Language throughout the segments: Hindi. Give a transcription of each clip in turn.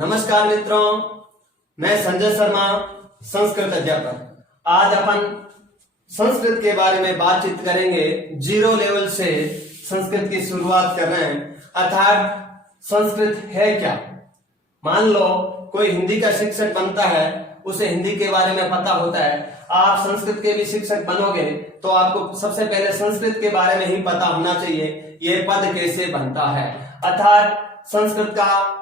नमस्कार मित्रों, मैं संजय शर्मा, संस्कृत अध्यापक। आज अपन संस्कृत के बारे में बातचीत करेंगे। जीरो लेवल से संस्कृत की शुरुआत कर रहे हैं, अर्थात संस्कृत है क्या। मान लो कोई हिंदी का शिक्षक बनता है, उसे हिंदी के बारे में पता होता है। आप संस्कृत के भी शिक्षक बनोगे तो आपको सबसे पहले संस्कृत के बारे में ही पता होना चाहिए, ये पद कैसे बनता है, अर्थात संस्कृत का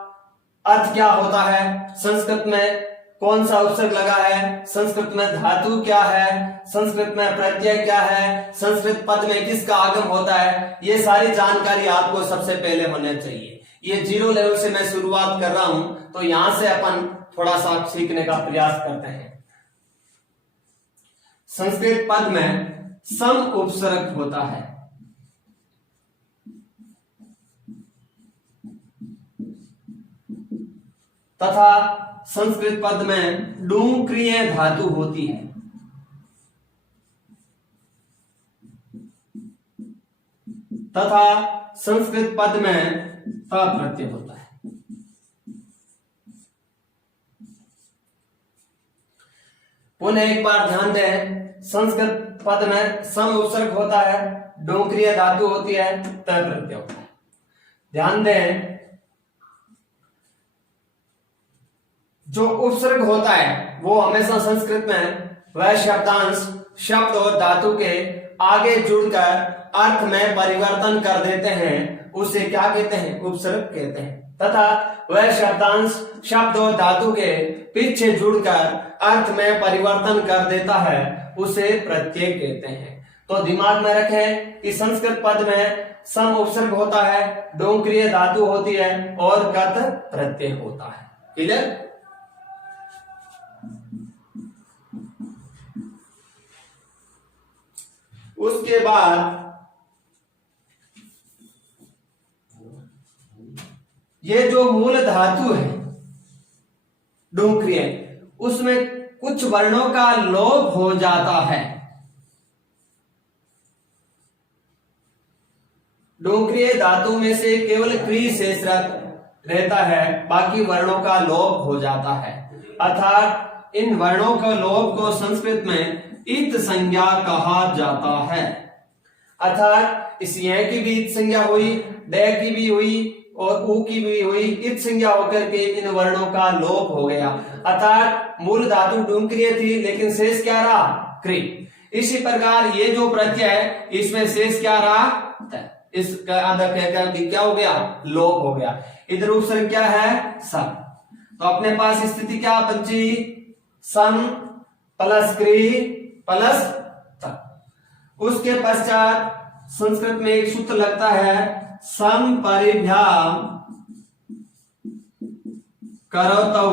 अर्थ क्या होता है, संस्कृत में कौन सा उपसर्ग लगा है, संस्कृत में धातु क्या है, संस्कृत में प्रत्यय क्या है, संस्कृत पद में किसका आगम होता है, ये सारी जानकारी आपको सबसे पहले होना चाहिए। ये जीरो लेवल से मैं शुरुआत कर रहा हूं, तो यहां से अपन थोड़ा सा सीखने का प्रयास करते हैं। संस्कृत पद में सम उपसर्ग होता है, तथा संस्कृत पद में डूक्रिय धातु होती है, तथा संस्कृत पद में त प्रत्यय होता है। पुनः एक बार ध्यान दें, संस्कृत पद में सम उपसर्ग होता है, डोक्रिय धातु होती है, त प्रत्यय होता है। ध्यान दें, जो उपसर्ग होता है वो हमेशा संस्कृत में वह शब्दांश शब्द और धातु के आगे जुड़कर अर्थ में परिवर्तन कर देते हैं, उसे क्या कहते हैं, उपसर्ग कहते हैं। तथा वह शब्दांश शब्द और धातु के पीछे जुड़कर अर्थ में परिवर्तन कर देता है, उसे प्रत्यय कहते हैं। तो दिमाग में रखें कि संस्कृत पद में सम उपसर्ग होता है, डोक्रिय धातु होती है और गत प्रत्यय होता है। क्लियर? उसके बाद ये जो मूल धातु है डोक्रिय, उसमें कुछ वर्णों का लोप हो जाता है। डोक्रिय धातु में से केवल क्री शेष रहता है, बाकी वर्णों का लोप हो जाता है। अर्थात इन वर्णों का लोप को संस्कृत में इत संज्ञा कहा जाता है। अर्थात इस य की भी इत संज्ञा हुई, ड की भी हुई और उ की भी हुई, इत संज्ञा होकर के इन वर्णों का लोप हो गया। अर्थात मूल धातु डोक्रिय थी, लेकिन शेष क्या रहा, क्री। इसी प्रकार ये जो प्रत्यय है, इसमें शेष क्या रहा, इसका आधा कहकर क्या हो गया, लोप हो गया। इधर उपसर्ग क्या है, सम। तो अपने पास स्थिति क्या बची, सम प्लस क्री प्लस त। उसके पश्चात संस्कृत में एक सूत्र लगता है, सम परिभ्याम करोतौ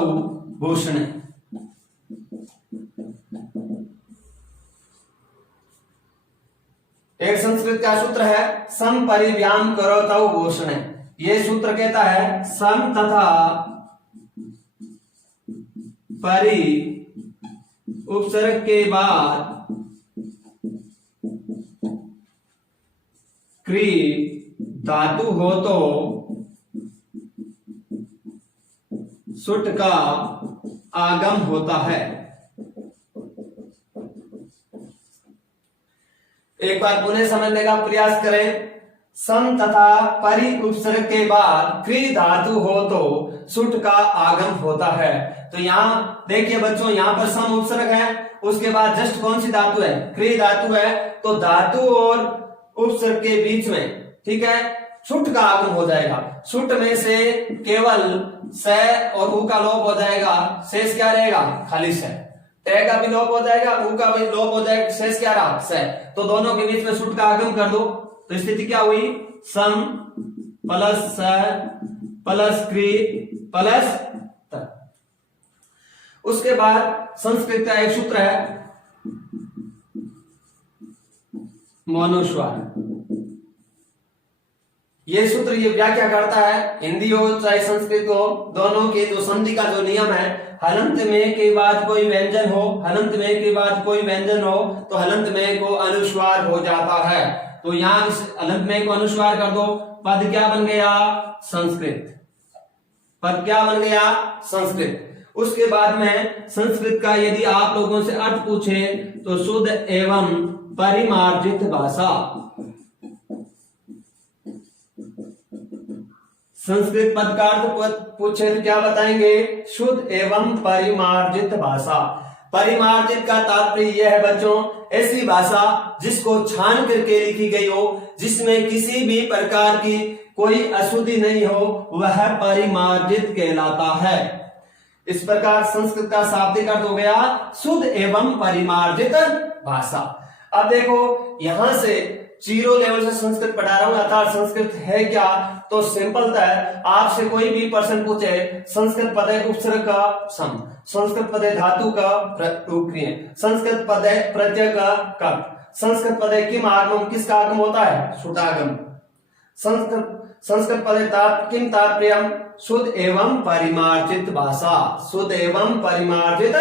भूषणे। एक संस्कृत का सूत्र है, सम परिव्याम करोतौ भूषणे। ये सूत्र कहता है सम तथा परि उपसर्ग के बाद क्री धातु हो तो सुट का आगम होता है। एक बार पुनः समझने का प्रयास करें। सम तथा परि उपसर्ग के बाद क्री धातु हो तो सुट का आगम होता है। तो यहाँ देखिए बच्चों, यहाँ पर सम उपसर्ग है, उसके बाद जस्ट कौन सी धातु है, क्री धातु है। तो धातु और उपसर्ग के बीच में, ठीक है, सुट का आगम हो जाएगा। सुट में से केवल स और उ का लोप हो जाएगा, शेष क्या रहेगा, खाली स। ट का भी लोप हो जाएगा, उ का भी लोप हो जाएगा, शेष क्या रहा, स। तो दोनों के बीच में सुट का आगम कर दो, तो स्थिति क्या हुई, सम प्लस स प्लस क्री प्लस त। उसके बाद संस्कृत का एक सूत्र है, मौनोस्वार। ये सूत्र ये व्याख्या करता है, हिंदी हो चाहे संस्कृत हो, दोनों के जो संधि का जो नियम है, हलंत में के बाद कोई व्यंजन हो, हलंत में के बाद कोई व्यंजन हो तो हलंत में को अनुस्वार हो जाता है। तो यहां इस हलंत में को अनुस्वार कर दो, पद क्या बन गया, संस्कृत। पद क्या बन गया? संस्कृत। उसके बाद में संस्कृत का यदि आप लोगों से अर्थ पूछे तो शुद्ध एवं परिमार्जित भाषा। संस्कृत पद का अर्थ पूछे तो क्या बताएंगे? शुद्ध एवं परिमार्जित भाषा। परिमार्जित का तात्पर्य यह है बच्चों, ऐसी भाषा जिसको छान करके लिखी गई हो, जिसमें किसी भी प्रकार की कोई अशुद्धि नहीं हो, वह परिमार्जित कहलाता है। इस प्रकार संस्कृत का शाब्दिक अर्थ हो गया शुद्ध एवं परिमार्जित भाषा। अब देखो यहां से 0 लेवल से संस्कृत पढ़ा रहा हूं, अर्थात संस्कृत है क्या? तो सिंपल है, आपसे कोई भी प्रश्न पूछे संस्कृत पद है उपसर्ग का सम, संस्कृत पद है धातु का उपक्रिय, संस्कृत पद है प्रत्यय का कप, संस्कृत पद है किम आगम, किसका आगम होता है? शुद्धागम। संस्कृत पद है किम तात्पर्यम? शुद्ध एवं परिमार्जित भाषा। शुद्ध एवं परिमार्जित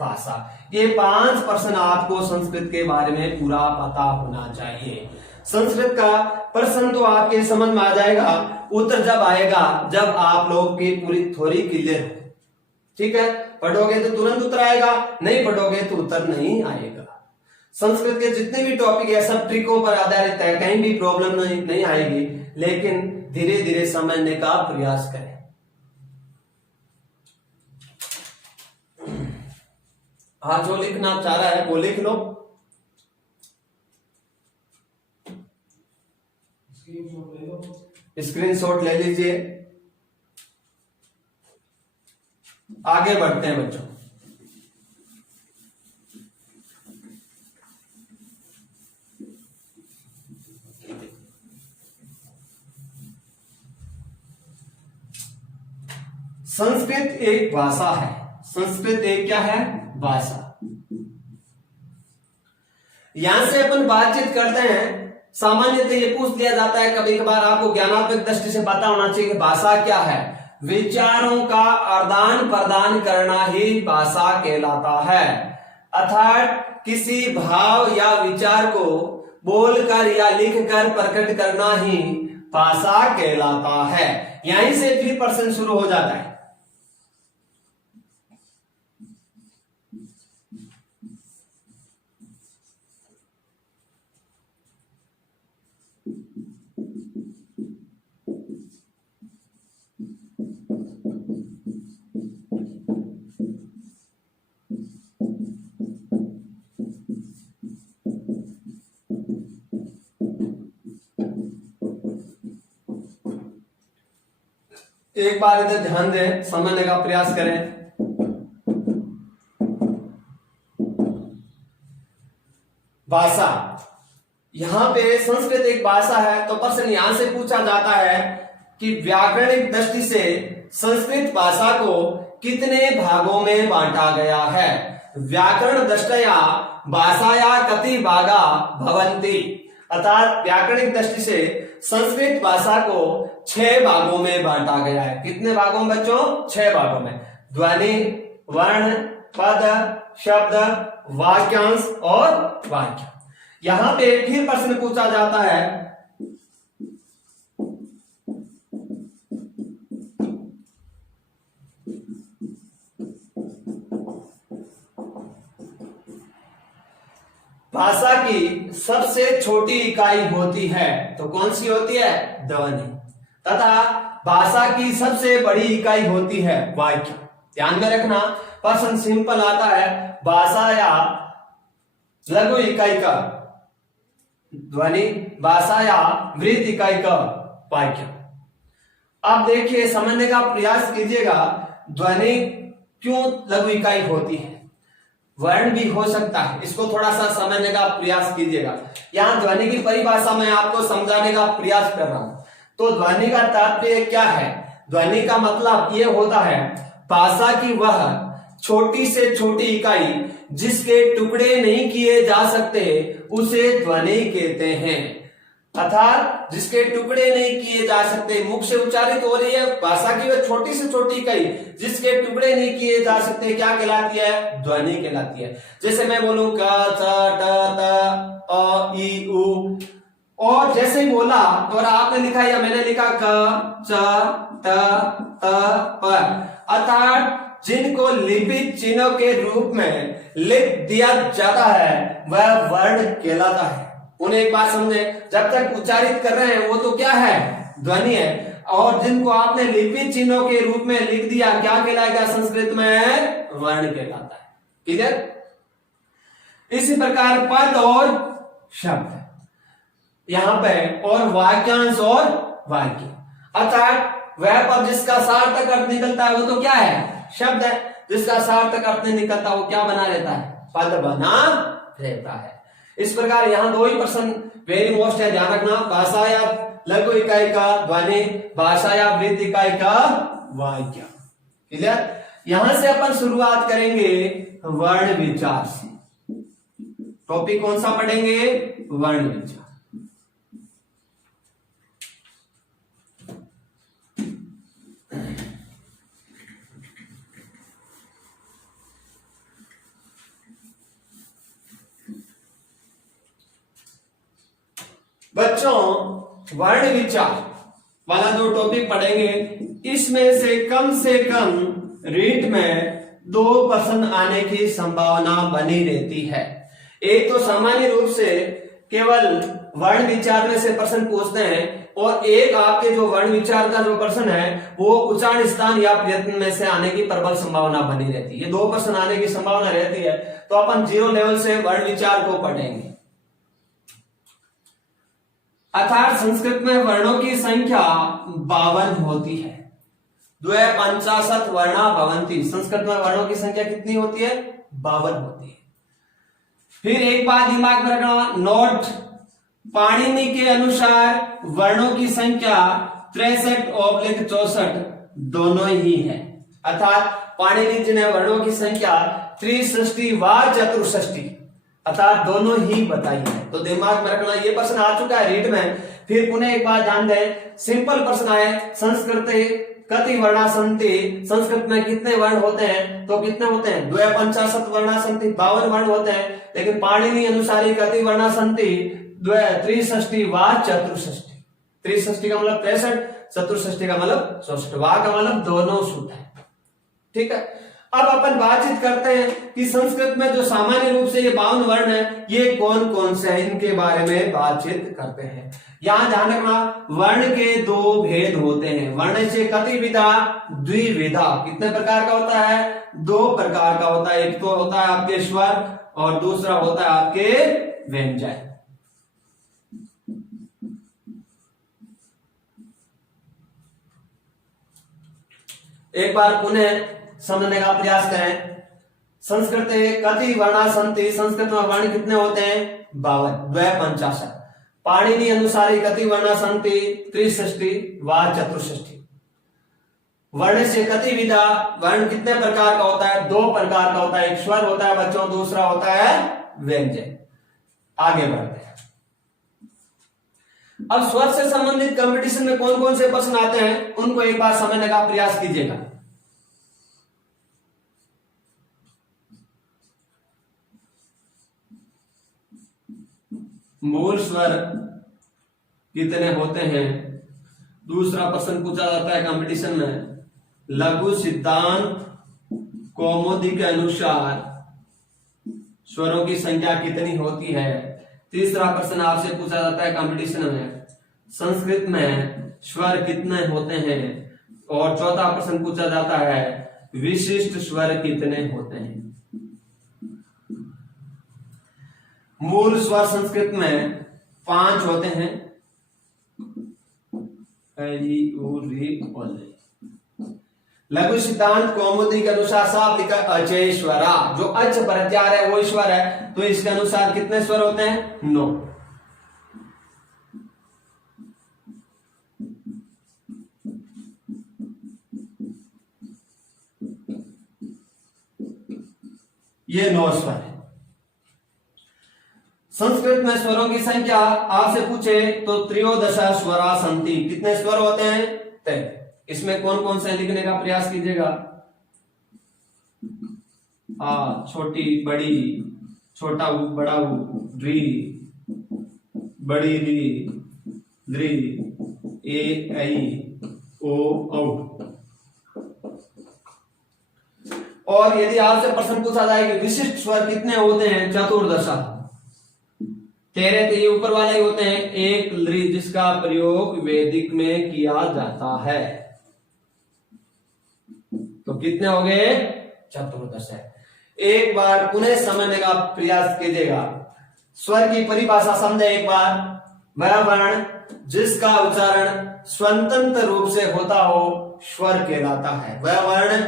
भाषा। ये 5 प्रश्न आपको संस्कृत के बारे में पूरा पता होना चाहिए। संस्कृत का प्रश्न तो आपके समझ में आ जाएगा, उत्तर जब आएगा जब आप लोग की पूरी थ्योरी क्लियर हो। ठीक है, पढ़ोगे तो तुरंत उत्तर आएगा, नहीं पढ़ोगे तो उत्तर नहीं आएगा। संस्कृत के जितने भी टॉपिक है सब ट्रिकों पर आधारित है, कहीं भी प्रॉब्लम नहीं आएगी, लेकिन धीरे धीरे समझने का प्रयास करें। हाँ, जो लिखना चाह रहा है वो लिख लो। स्क्रीनशॉट ले लीजिए। आगे बढ़ते हैं बच्चों। संस्कृत एक भाषा है। संस्कृत एक क्या है? भाषा। यहां से अपन बातचीत करते हैं, सामान्यतः ये पूछ लिया जाता है कभी कभार, आपको ज्ञानात्मक दृष्टि से पता होना चाहिए कि भाषा क्या है। विचारों का आदान प्रदान करना ही भाषा कहलाता है, अर्थात किसी भाव या विचार को बोलकर या लिखकर प्रकट करना ही भाषा कहलाता है। यहीं से फिर प्रश्न शुरू हो जाता है। एक बार इधर ध्यान दें, समझने का प्रयास करें। भाषा, यहां पे संस्कृत एक भाषा है, तो प्रश्न यहां से पूछा जाता है कि व्याकरणिक दृष्टि से संस्कृत भाषा को कितने भागों में बांटा गया है? व्याकरण दृष्टया भाषाया कति भागा भवन्ति, अर्थात व्याकरणिक दृष्टि से संस्कृत भाषा को 6 भागों में बांटा गया है। कितने भागों में बच्चों? 6 भागों में। ध्वनि, वर्ण, पद, शब्द, वाक्यांश और वाक्य। यहां पे फिर प्रश्न पूछा जाता है, भाषा की सबसे छोटी इकाई होती है, तो कौन सी होती है? ध्वनि। तथा भाषा की सबसे बड़ी इकाई होती है वाक्य। ध्यान में रखना, प्रश्न सिंपल आता है, भाषा या लघु इकाई का ध्वनि, भाषा या वृत्त इकाई का वाक्य। अब देखिए, समझने का प्रयास कीजिएगा, ध्वनि क्यों लघु इकाई होती है? वर्ण भी हो सकता है, इसको थोड़ा सा समझने का प्रयास कीजिएगा। यहां ध्वनि की परिभाषा मैं आपको समझाने का प्रयास कर रहा हूं। तो ध्वनि का तात्पर्य क्या है? ध्वनि का मतलब यह होता है भाषा की वह छोटी से छोटी इकाई जिसके टुकड़े नहीं किए जा सकते उसे ध्वनि कहते हैं। अर्थात जिसके टुकड़े नहीं किए जा सकते, मुख से उच्चारित हो रही है भाषा की वह छोटी से छोटी इकाई जिसके टुकड़े नहीं किए जा सकते, क्या कहलाती है? ध्वनि कहलाती है। जैसे मैं बोलूं क च ट त अ ई उ, और जैसे ही बोला और आपने लिखा या मैंने लिखा क च त त प, अर्थात जिनको लिपित चिन्हों के रूप में लिख दिया जाता है वह वर्ण कहलाता है। उन्हें एक बात समझे, जब तक उच्चारित कर रहे हैं वो तो क्या है, ध्वनि है, और जिनको आपने लिपित चिन्हों के रूप में लिख दिया क्या कहलाएगा संस्कृत में, वर्ण कहलाता है। क्लियर? इसी प्रकार पद और शब्द यहां पे, और वाक्यांश और वाक्य, अर्थात वह पद जिसका सार्थक अर्थ निकलता है वो तो क्या है, शब्द है, जिसका सार्थक अर्थ नहीं निकलता वो क्या बना रहता है, पद बना रहता है। इस प्रकार यहां दो ही प्रश्न वेरी मोस्ट है, ध्यान रखना, भाषा या लघु इकाई का ध्वनि, भाषा या वृत्त इकाई का वाक्य। क्लियर? यहां से अपन शुरुआत करेंगे वर्ण विचार से। टॉपिक कौन सा पढ़ेंगे, वर्ण विचार। बच्चों, वर्ण विचार वाला जो टॉपिक पढ़ेंगे इसमें से कम रीट में 2 प्रश्न आने की संभावना बनी रहती है। एक तो सामान्य रूप से केवल वर्ण विचार में से प्रश्न पूछते हैं, और एक आपके जो वर्ण विचार का जो प्रश्न है वो उच्चारण स्थान या प्रयत्न में से आने की प्रबल संभावना बनी रहती है। ये 2 प्रश्न आने की संभावना रहती है, तो अपन 0 लेवल से वर्ण विचार को पढ़ेंगे। अर्थात संस्कृत में वर्णों की संख्या 52 होती है। 52 वर्णा भवन्ति, संस्कृत में वर्णों की संख्या कितनी होती है, 52 होती है। फिर एक बात दिमाग में रखना, नोट, पाणिनि के अनुसार वर्णों की संख्या 63/64 दोनों ही है। अर्थात पाणिनि जी ने वर्णों की संख्या 63 व 64 अर्थात दोनों ही बताई है। तो दिमाग में रखना, ये प्रश्न आ चुका है रीड में। फिर पुनः एक बात ध्यान दें, सिंपल प्रश्न आए, संस्कृत कति वर्णा संति, संस्कृत में कितने वर्ण होते हैं, तो कितने होते हैं, 52 वर्णा संति, 52 वर्ण होते हैं। लेकिन पाणिनि अनुसारी कति वर्णा संति, 63 व 64। 63 का मतलब 63, 64 का मतलब 64, वा का मतलब दोनों शुद्ध है। ठीक है, अब अपन बातचीत करते हैं कि संस्कृत में जो सामान्य रूप से ये 52 वर्ण है ये कौन कौन से हैं, इनके बारे में बातचीत करते हैं। यहां ध्यान रखना, वर्ण के 2 भेद होते हैं। वर्ण से कतिविधा, द्विविधा। कितने प्रकार का होता है, 2 प्रकार का होता है। एक तो होता है आपके स्वर और दूसरा होता है आपके व्यंजन। एक बार पुनः समझने का प्रयास करें। संस्कृत कति वर्णा संति, संस्कृत में वर्ण कितने होते हैं, 52। पाणिनि अनुसारी कति वर्णा संति, 63 व 64। वर्ण से कति विधा, वर्ण कितने प्रकार का होता है, 2 प्रकार का होता है। एक स्वर होता है बच्चों, दूसरा होता है व्यंजन। आगे बढ़ते हैं। अब स्वर से संबंधित कंपटीशन में कौन कौन से प्रश्न आते हैं उनको एक बार समझने का प्रयास कीजिएगा। मूल स्वर कितने होते हैं, दूसरा प्रश्न पूछा जाता है कंपटीशन में, लघु सिद्धांत कौमुदी के अनुसार स्वरों की संख्या कितनी होती है। तीसरा प्रश्न आपसे पूछा जाता है कंपटीशन में, संस्कृत में स्वर कितने होते हैं। और चौथा प्रश्न पूछा जाता है, विशिष्ट स्वर कितने होते हैं। मूल स्वर संस्कृत में 5 होते हैं, लघु सिद्धांत कौमुदी के अनुसार साफ लिखा अचय स्वरा, जो अच प्रत्यार है वो स्वर है, तो इसके अनुसार कितने स्वर होते हैं, 9। ये 9 स्वर है। संस्कृत में स्वरों की संख्या आपसे पूछे तो 13 स्वरा संति, कितने स्वर होते हैं, 13। इसमें कौन कौन से लिखने का प्रयास कीजिएगा, आ, छोटी बड़ी, छोटा ऊ बड़ा ऊ, री बड़ी री द्री ए ऐ ओ औ। और यदि आपसे प्रश्न पूछा जाए कि विशिष्ट स्वर कितने होते हैं, चतुर्दशा। तेरे तो ये ऊपर वाले ही होते हैं, एक लृ जिसका प्रयोग वैदिक में किया जाता है। तो कितने हो गए, चतुर्दश है। एक बार पुनः समझने का प्रयास कीजिएगा। स्वर की परिभाषा समझे एक बार। वह वर्ण जिसका उच्चारण स्वतंत्र रूप से होता हो स्वर कहलाता है। वह वर्ण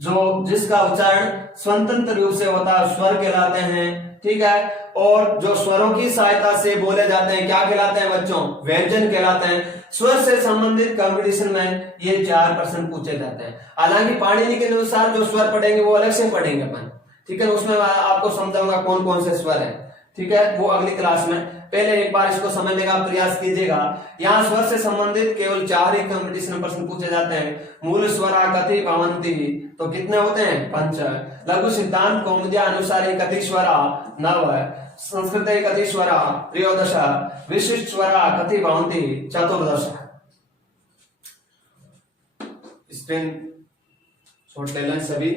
जो जिसका उच्चारण स्वतंत्र रूप से होता है स्वर कहलाते हैं, ठीक है। और जो स्वरों की सहायता से बोले जाते हैं क्या कहलाते हैं बच्चों, व्यंजन कहलाते हैं। स्वर से संबंधित कंपटीशन में ये 4 प्रश्न पूछे जाते हैं। हालांकि पाणिनि के अनुसार जो स्वर पढ़ेंगे वो अलग से पढ़ेंगे अपन, ठीक है। उसमें आपको समझाऊंगा कौन कौन से स्वर है, ठीक है, वो अगली क्लास में। पहले एक बार इसको समझने का प्रयास कीजिएगा। यहाँ स्वर से संबंधित केवल 4 ही कंपटीशन प्रश्न पूछे जाते हैं। मूल स्वरा कति भवन्ति, तो कितने होते हैं, 5। लघु सिद्धांत कौमुद्या अनुसारे कति स्वरा 9। संस्कृते कति स्वरा 13। विशिष्ट स्वरा कति भवन्ति 14। स्क्रीन शॉट ले लें सभी।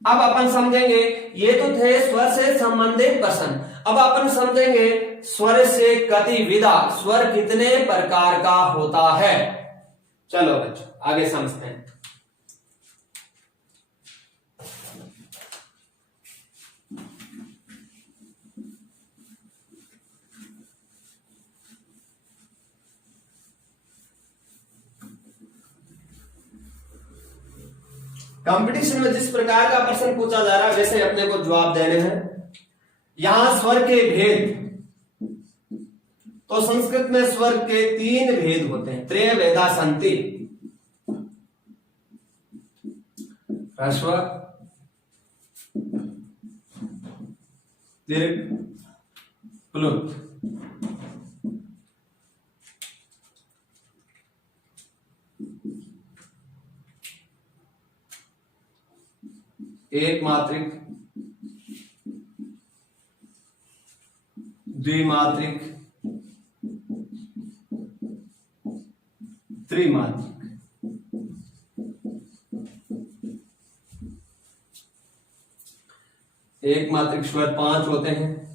अब अपन समझेंगे, ये तो थे स्वर से संबंधित प्रश्न। अब अपन समझेंगे स्वर से कति विधा, स्वर कितने प्रकार का होता है। चलो बच्चों आगे समझते हैं। कंपटीशन में जिस प्रकार का प्रश्न पूछा जा रहा है वैसे अपने को जवाब देने हैं। यहां स्वर के भेद, तो संस्कृत में स्वर के 3 भेद होते हैं। त्रय भेदा संति, ह्रस्व, दीर्घ, प्लुत। एक मात्रिक, द्विमात्रिक, त्रिमात्रिक। एक मात्रिक स्वर 5 होते हैं।